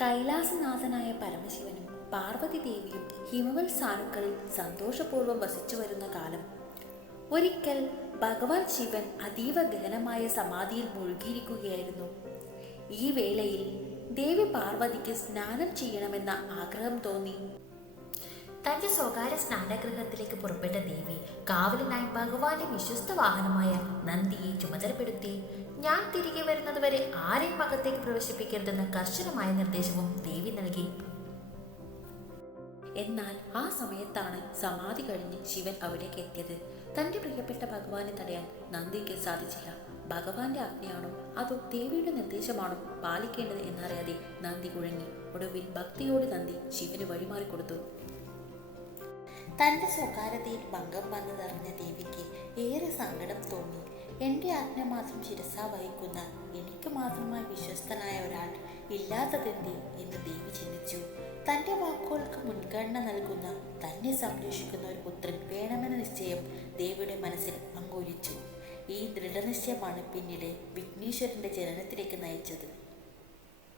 കൈലാസനാഥനായ പരമശിവനും പാർവതി ദേവിയും ഹിമവൽ സാനുക്കളിൽ സന്തോഷപൂർവ്വം വസിച്ചു വരുന്ന കാലം. ഒരിക്കൽ ഭഗവാൻ ശിവൻ അതീവ ഗഹനമായ സമാധിയിൽ മുഴുകിയിരിക്കുകയായിരുന്നു. ഈ വേളയിൽ ദേവി പാർവതിക്ക് സ്നാനം ചെയ്യണമെന്ന ആഗ്രഹം തോന്നി. തന്റെ സ്വകാര്യ സ്നാനഗൃഹത്തിലേക്ക് പുറപ്പെട്ട ദേവി കാവലിനായി ഭഗവാന്റെ വിശ്വസ്ത വാഹനമായ നന്ദിയെ ചുമതലപ്പെടുത്തി. ഞാൻ തിരികെ വരുന്നതുവരെ ആരെയും അകത്തേക്ക് പ്രവേശിപ്പിക്കരുതെന്ന കർശനമായ നിർദ്ദേശവും ദേവി നൽകി. എന്നാൽ ആ സമയത്താണ് സമാധി കഴിഞ്ഞ് ശിവൻ അവിടേക്ക് എത്തിയത്. തന്റെ പ്രിയപ്പെട്ട ഭഗവാനെ തടയാൻ നന്ദിക്ക് സാധിച്ചില്ല. ഭഗവാന്റെ ആജ്ഞയാണോ അതോ ദേവിയുടെ നിർദ്ദേശമാണോ പാലിക്കേണ്ടത് എന്നറിയാതെ നന്ദി കുഴങ്ങി. ഒടുവിൽ ഭക്തിയോട് നന്ദി ശിവന് വഴിമാറിക്കൊടുത്തു. തന്റെ സ്വകാര്യതയിൽ ഭംഗം വന്നതറിഞ്ഞ ദേവിക്ക് ഏറെ സങ്കടം തോന്നി. എൻ്റെ ആജ്ഞ മാത്രം ശിരസാ വഹിക്കുന്ന, എനിക്ക് മാത്രമായി വിശ്വസ്തനായ ഒരാൾ ഇല്ലാത്തതെന്തേ എന്ന് ദേവി ചിന്തിച്ചു. തൻ്റെ വാക്കുകൾക്ക് മുൻഗണന നൽകുന്ന, തന്നെ സംരക്ഷിക്കുന്ന ഒരു പുത്രൻ വേണമെന്ന നിശ്ചയം ദേവിയുടെ മനസ്സിൽ അങ്കുരിച്ചു. ഈ ദൃഢനിശ്ചയമാണ് പിന്നീട് വിഘ്നേശ്വരൻ്റെ ജനനത്തിലേക്ക് നയിച്ചത്.